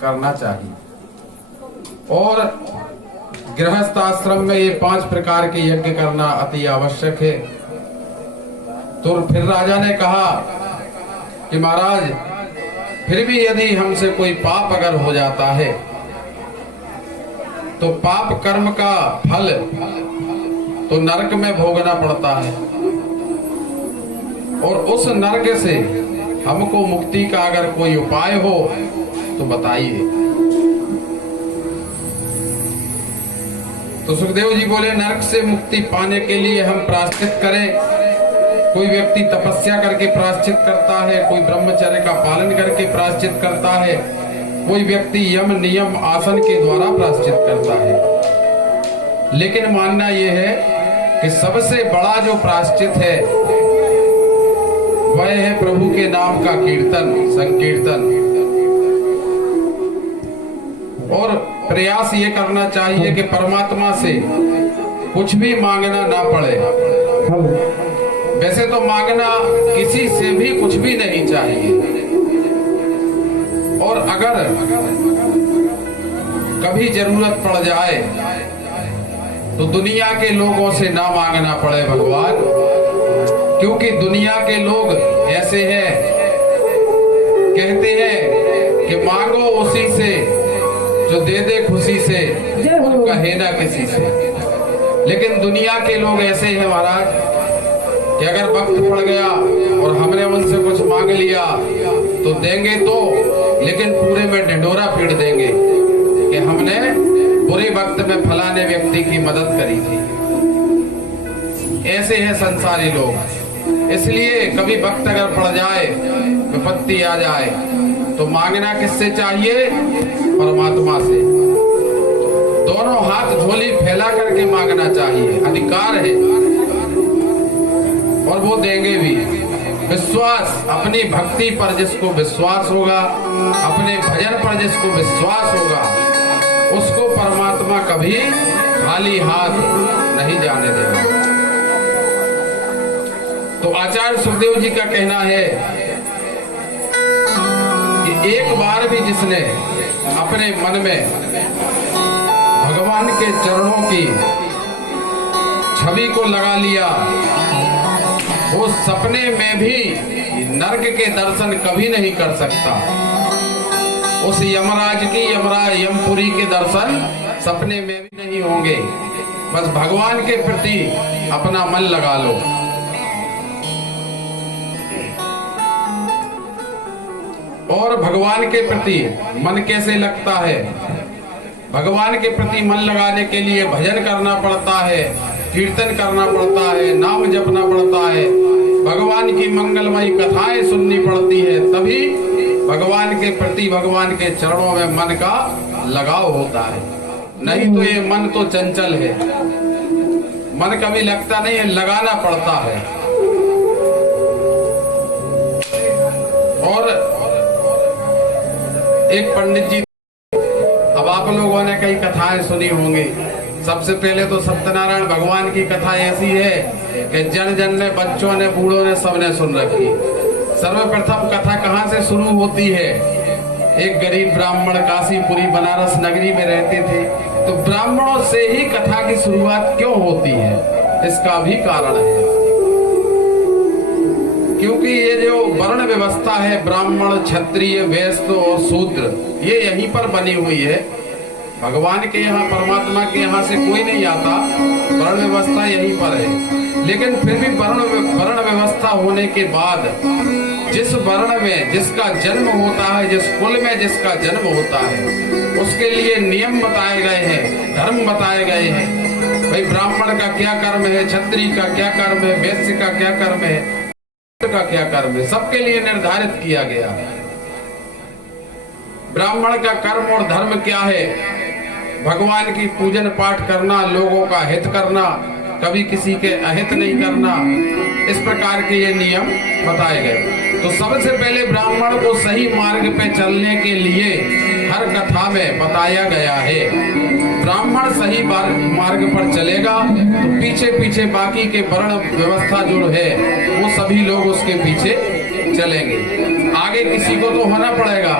करना चाहिए। और गृहस्थ आश्रम में ये 5 प्रकार के यज्ञ करना अति आवश्यक है। तो फिर राजा ने कहा कि महाराज, फिर भी यदि हमसे कोई पाप अगर हो जाता है तो पाप कर्म का फल तो नरक में भोगना पड़ता है, और उस नरक से हमको मुक्ति का अगर कोई उपाय हो तो बताइए। तो सुखदेव जी बोले, नरक से मुक्ति पाने के लिए हम प्रायश्चित करें। कोई व्यक्ति तपस्या करके प्रायश्चित करता है, कोई ब्रह्मचर्य का पालन करके प्रायश्चित करता है, कोई व्यक्ति यम नियम आसन के द्वारा प्रायश्चित करता है। लेकिन मानना यह है कि सबसे बड़ा जो प्रायश्चित है वह है प्रभु के नाम का कीर्तन, संकीर्तन। और प्रयास ये करना चाहिए कि परमात्मा से कुछ भी मांगना ना पड़े। वैसे तो मांगना किसी से भी कुछ भी नहीं चाहिए, और अगर कभी जरूरत पड़ जाए तो दुनिया के लोगों से ना मांगना पड़े भगवान, क्योंकि दुनिया के लोग ऐसे हैं, कहते हैं कि मांगो उसी से जो दे दे खुशी से और कहे ना किसी से। लेकिन दुनिया के लोग ऐसे हैं महाराज कि अगर वक्त पड़ गया और हमने उनसे कुछ मांग लिया तो देंगे तो, लेकिन पूरे में ढिंढोरा पीट देंगे कि हमने बुरे वक्त में फलाने व्यक्ति की मदद करी थी। ऐसे हैं संसारी लोग। इसलिए कभी वक्त अगर पड़ जाए, विपत्ति आ जाए, तो मांगना किससे चाहिए? परमात्मा से। दोनों हाथ झोली फैला करके मांगना चाहिए, अधिकार है, और वो देंगे भी। विश्वास, अपनी भक्ति पर जिसको विश्वास होगा, अपने भजन पर जिसको विश्वास होगा, उसको परमात्मा कभी खाली हाथ नहीं जाने देगा। तो आचार्य सुखदेव जी का कहना है कि एक बार भी जिसने अपने मन में भगवान के चरणों की छवि को लगा लिया, वो सपने में भी नरक के दर्शन कभी नहीं कर सकता। उस यमराज की यमपुरी के दर्शन सपने में भी नहीं होंगे। बस भगवान के प्रति अपना मन लगा लो। और भगवान के प्रति मन कैसे लगता है? भगवान के प्रति मन लगाने के लिए भजन करना पड़ता है, कीर्तन करना पड़ता है, नाम जपना पड़ता है, भगवान की मंगलमयी कथाएं सुननी पड़ती है, तभी भगवान के प्रति, भगवान के चरणों में मन का लगाव होता है। नहीं तो ये मन तो चंचल है, मन कभी लगता नहीं है, लगाना पड़ता है। और एक पंडित जी, अब आप लोगों ने कई कथाएं सुनी होंगी। सबसे पहले तो सत्यनारायण भगवान की कथा ऐसी है कि जन जन ने, बच्चों ने, बूढ़ों ने, सबने सुन रखी। सर्वप्रथम कथा कहाँ से शुरू होती है? एक गरीब ब्राह्मण काशीपुरी बनारस नगरी में रहते थे, तो ब्राह्मणों से ही कथा की शुरुआत क्यों होती है? इसका भी कारण है, क्योंकि ये जो वर्ण व्यवस्था है, ब्राह्मण, क्षत्रिय, वैश्य और शूद्र, ये यहीं पर बनी हुई है। भगवान के यहाँ, परमात्मा के यहाँ से कोई नहीं आता, वर्ण व्यवस्था यहीं पर है। लेकिन फिर भी वर्ण व्यवस्था होने के बाद जिस वर्ण में जिसका जन्म होता है, जिस कुल में जिसका जन्म होता है, उसके लिए नियम बताए गए हैं, धर्म बताए गए हैं। भाई ब्राह्मण का क्या कर्म है, क्षत्रिय का क्या कर्म है, वैश्य का क्या कर्म है, का क्या कर्म है, सबके लिए निर्धारित किया गया है। ब्राह्मण का कर्म और धर्म क्या है? भगवान की पूजन पाठ करना, लोगों का हित करना, कभी किसी के अहित नहीं करना। इस प्रकार के ये नियम बताए गए। तो सबसे पहले ब्राह्मण को सही मार्ग पे चलने के लिए हर कथा में बताया गया है। ब्राह्मण सही मार्ग पर चलेगा तो पीछे पीछे बाकी के वर्ण व्यवस्था जो है वो सभी लोग उसके पीछे चलेंगे। आगे किसी को तो होना पड़ेगा।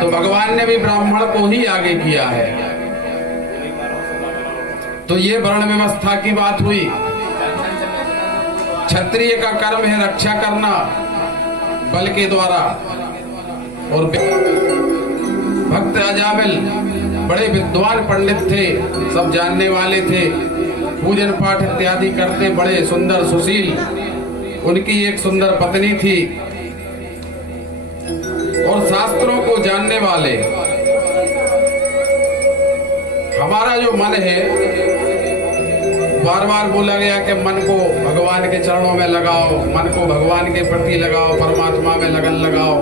तो भगवान ने भी ब्राह्मण को ही आगे किया है। तो ये वर्ण व्यवस्था की बात हुई। क्षत्रिय का कर्म है रक्षा करना बल के द्वारा। और भक्त अजामिल बड़े विद्वान पंडित थे, सब जानने वाले थे, पूजन पाठ इत्यादि करते, बड़े सुंदर सुशील। उनकी एक सुंदर पत्नी थी और शास्त्रों को जानने वाले। हमारा जो मन है, बार बार बोला गया कि मन को भगवान के चरणों में लगाओ, मन को भगवान के प्रति लगाओ, परमात्मा में लगन लगाओ।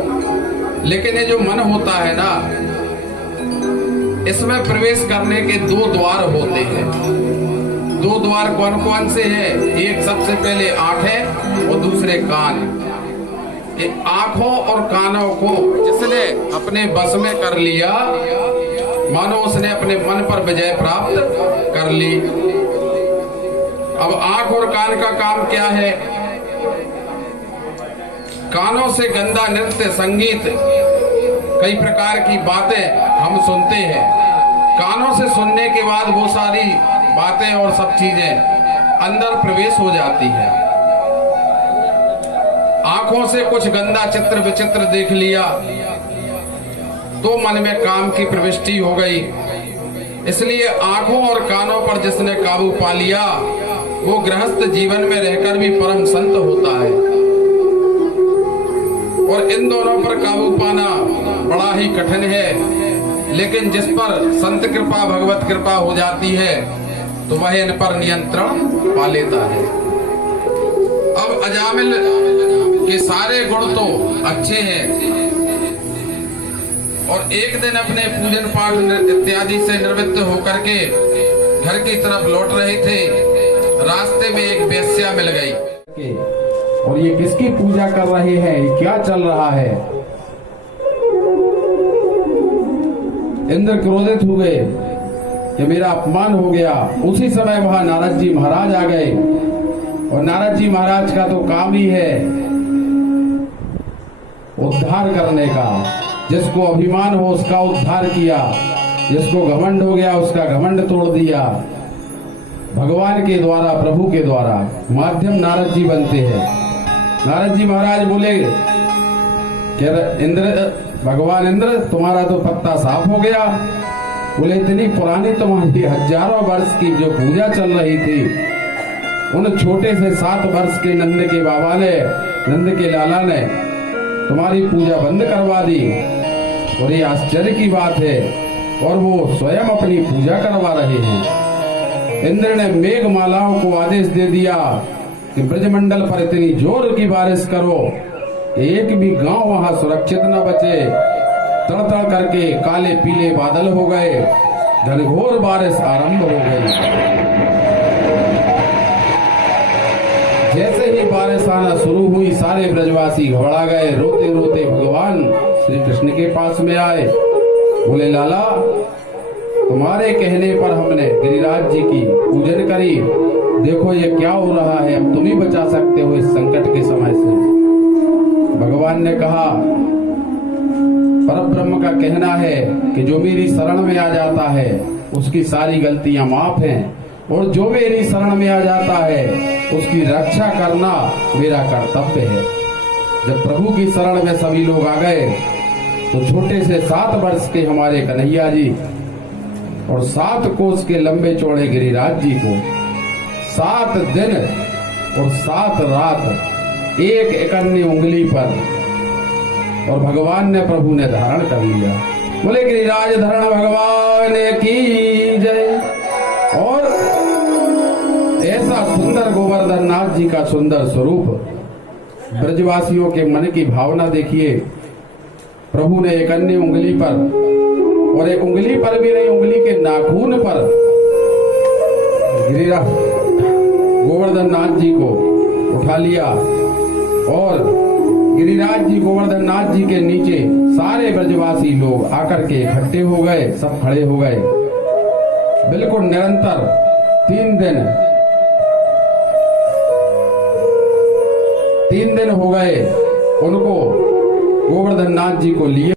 लेकिन ये जो मन होता है ना, इसमें प्रवेश करने के दो द्वार होते हैं। दो द्वार कौन कौन से हैं? एक सबसे पहले आंखें और दूसरे कान। ये आंखों और कानों को जिसने अपने बस में कर लिया, मानो उसने अपने मन पर विजय प्राप्त कर ली। अब आंख और कान का काम क्या है? कानों से गंदा नृत्य, संगीत, कई प्रकार की बातें हम सुनते हैं। कानों से सुनने के बाद वो सारी बातें और सब चीजें अंदर प्रवेश हो जाती है। आंखों से कुछ गंदा चित्र विचित्र देख लिया तो मन में काम की प्रविष्टि हो गई। इसलिए आंखों और कानों पर जिसने काबू पा लिया, वो गृहस्थ जीवन में रहकर भी परम संत होता है। और इन दोनों पर काबू पाना बड़ा ही कठिन है, लेकिन जिस पर संत कृपा, भगवत कृपा हो जाती है, तो वह इन पर नियंत्रण पा लेता है। अब अजामिल के सारे गुण तो अच्छे हैं और एक दिन अपने पूजन पाठ इत्यादि से निवृत्त होकर के घर की तरफ लौट रहे थे। रास्ते में एक वेश्या मिल गई। और ये किसकी पूजा कर रहे हैं, क्या चल रहा है? इंद्र क्रोधित हो गए कि मेरा अपमान हो गया। उसी समय वहां नारद जी महाराज आ गए। और नारद जी महाराज का तो काम ही है उद्धार करने का। जिसको अभिमान हो उसका उद्धार किया, जिसको घमंड हो गया उसका घमंड तोड़ दिया। भगवान के द्वारा, प्रभु के द्वारा माध्यम नारद जी बनते हैं। नारद जी महाराज बोले कि इंद्र, भगवान इंद्र, तुम्हारा तो पत्ता साफ हो गया। बोले इतनी पुरानी तुम्हारी हजारों वर्ष की जो पूजा चल रही थी, उन छोटे से 7 वर्ष के नंद के बाबा ने, नंद के लाला ने तुम्हारी पूजा बंद करवा दी। और ये आश्चर्य की बात है, और वो स्वयं अपनी पूजा करवा रहे हैं। इंद्र ने मेघमालाओं को आदेश दे दिया कि ब्रजमंडल पर इतनी जोर की बारिश करो, एक भी गांव वहां सुरक्षित न बचे। तड़तड़ करके काले पीले बादल हो गए, घनघोर बारिश आरंभ हो गई। जैसे ही बारिश आना शुरू हुई, सारे ब्रजवासी घबरा गए। रोते रोते भगवान श्री कृष्ण के पास में आए। बोले लाला, तुम्हारे कहने पर हमने गिरिराज जी की पूजन करी, देखो ये क्या हो रहा है, अब तुम ही बचा सकते हो इस संकट के समय से। भगवान ने कहा, परब्रह्म का कहना है कि जो मेरी शरण में आ जाता है उसकी सारी गलतियां माफ हैं, और जो मेरी शरण में आ जाता है उसकी रक्षा करना मेरा कर्तव्य है। जब प्रभु की शरण में सभी लोग आ गए तो छोटे से 7 वर्ष के हमारे कन्हैया जी और 7 कोस के लंबे चौड़े गिरिराज जी को 7 दिन और 7 रात एक एकन्नी उंगली पर, और भगवान ने, प्रभु ने धारण कर लिया। बोले गिरिराज धरण भगवान की जय। और ऐसा सुंदर गोवर्धन नाथ जी का सुंदर स्वरूप, ब्रजवासियों के मन की भावना देखिए। प्रभु ने एक अन्य उंगली पर, और एक उंगली पर भी नहीं, उंगली के नाखून पर गिरिराज गोवर्धन नाथ जी को उठा लिया। और गिरिराज जी, गोवर्धन नाथ जी के नीचे सारे ब्रजवासी लोग आकर के इकट्ठे हो गए, सब खड़े हो गए। बिल्कुल निरंतर 3 दिन हो गए उनको गोवर्धन नाथ जी को लिए।